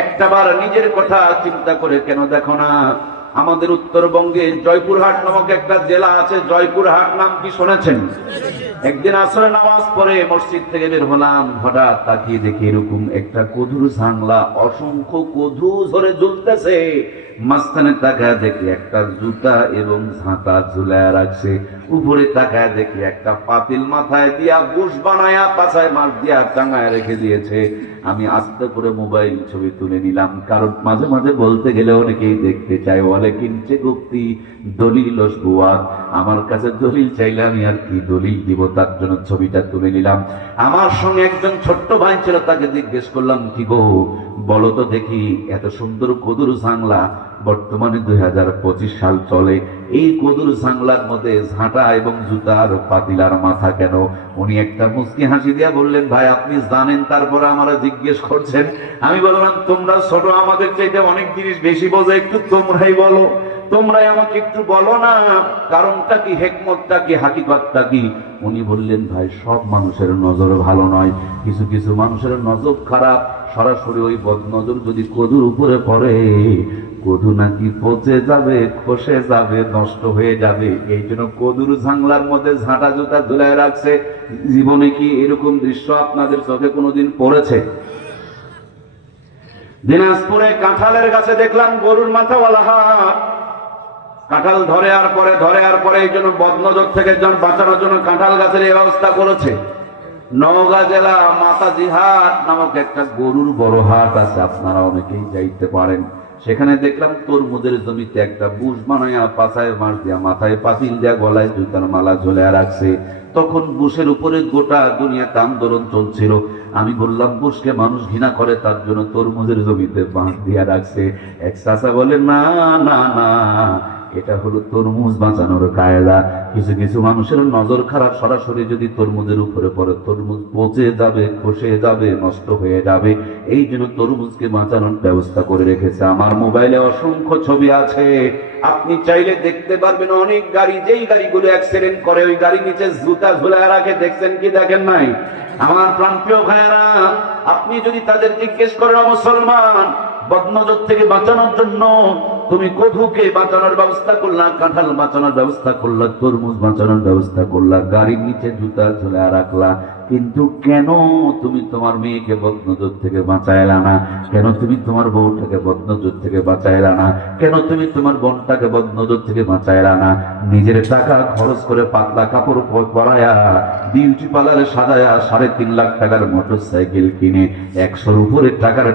একটাবার নিজের কথা চিন্তা করে কেন দেখো না? আমাদের উত্তরবঙ্গে জয়পুরহাট নামক একটা জেলা আছে। জয়পুরহাট নাম কি শুনেছেন? একদিন আসরে নামাজ পড়ে মসজিদ থেকে বের হলাম, হঠাৎ তাকিয়ে দেখি এরকম একটা কদুর জাংলা, অসংখ্য কদু ধরে ঝুলতেছে। মাঝখানে তাকায় দেখি একটা জুতা এবং ঝাঁটা ঝুলায় রাখছে। উপরে তাকায় দেখি একটা পাতিল মাথায় দিয়া বুশ বানায়া পাছায় মাছ দিয়া টাঙায় রেখে দিয়েছে। আমি আস্তে করে মোবাইল ছবি তুলে নিলাম, কারণ মাঝে মাঝে বলতে গেলে অনেকেই দেখতে চায়, বলে কিনছে গুপ্তি দলিল বুয়াদ। আমার কাছে দলিল চাইলে আমি আর কি দলিল দিব, তার জন্য ছবিটা তুলে নিলাম। আমার সঙ্গে একজন ছোট্ট ভাই ছিল, তাকে জিজ্ঞেস করলাম, কি গো বলো তো দেখি, এত সুন্দর কদুর জাংলা, বর্তমানে 2025 সাল চলে, এই কদুর জাংলার মধ্যে ঝাঁটা এবং জুতার পাতিলার মাথা কেন? উনি একটা মুচকি হাসি দিয়া বললেন, ভাই আপনি জানেন তারপরে আমরা জিজ্ঞেস করছেন? আমি বললাম, তোমরা ছোট, আমাদের চাইতে অনেক জিনিস বেশি বোঝো, একটু তোমরাই বলো, তোমরাই আমাকে একটু বলো না, কারণটা কি, হেকমতটা কি, হাকিকতটা কি? উনি বললেন, ভাই সব মানুষের নজর ভালো নয়, কিছু কিছু মানুষের নজর খারাপ। সরাসরি ওই বদনজর যদি কদুর উপরে পড়ে, কদু নাকি পচে যাবে, খসে যাবে, নষ্ট হয়ে যাবে। এই জন্য কদুর জাংলার মধ্যে ঝাঁটা জুতা ঝুলায় রাখছে। জীবনে কি এরকম দৃশ্য আপনাদের চোখে কোনোদিন পড়েছে? দিনাজপুরে কাঁঠালের গাছে দেখলাম গরুর মাথাওয়ালা হাত। কাঁঠাল ধরে আর পরে এই জন্য বদনজর থেকে বাঁচানোর জন্য কাঁঠাল গাছের এই ব্যবস্থা করেছে। নওগাঁ জেলা মাতাজি হাট নামক একটা গরুর বড় হাট আছে, আপনারা অনেকেই যাইতে পারেন। সেখানে দেখলাম তরমুজের জমিতে একটা বুশ বানায়া পাছায় মাছ দিয়া মাথায় পাতিল দিয়া গলায় জুতার মালা ঝুলে রাখছে। তখন বুশের উপরে গোটা দুনিয়াতে আন্দোলন চলছিল। আমি বললাম, বুশকে মানুষ ঘৃণা করে, তার জন্য তরমুজের জমিতে বাঁশ দিয়া রাখছে। এক চাচা বলে, না না না, এটা হলো তরমুজ বাঁচানোর কায়দা। কিছু কিছু মানুষের নজর খারাপ, সরাসরি যদি তরমুজের উপরে পড়ে, তরমুজ পচে যাবে, খসে যাবে, নষ্ট হয়ে যাবে। এই জন্য তরমুজকে বাঁচানোর ব্যবস্থা করে রেখেছে। আমার মোবাইলে অসংখ্য ছবি আছে, আপনি চাইলে দেখতে পারবেন। অনেক গাড়ি, যেই গাড়িগুলো অ্যাক্সিডেন্ট করে, ওই গাড়ির নিচে জুতা ঝুলায় রাখে, দেখছেন কি দেখেন নাই? আমার প্রাণপ্রিয় ভাইয়েরা, আপনি যদি তাদের জিজ্ঞেস করেন, মুসলমান বদনজর থেকে বাঁচানোর জন্য তুমি কদুকে বাঁচানোর ব্যবস্থা করলা, কাঁঠাল বাঁচানোর ব্যবস্থা করলা, তরমুজ বাঁচানোর ব্যবস্থা করলা, গাড়ির নিচে জুতা ঝুলে রাখলা, কিন্তু কেন তুমি তোমার মেয়েকে বদনজর থেকে বাঁচাইলা না? কেন তুমি তোমার বউটাকে বদনজর থেকে বাঁচাইলা না? কেন তুমি তোমার বোনটাকে বদনজর থেকে বাঁচাইলা না? নিজের টাকা খরচ করে পাতলা কাপড় পরায়া, বিউটি পার্লারে সাজায়া 3.5 লাখ টাকার মোটরসাইকেল কিনে 100-র উপরে টাকার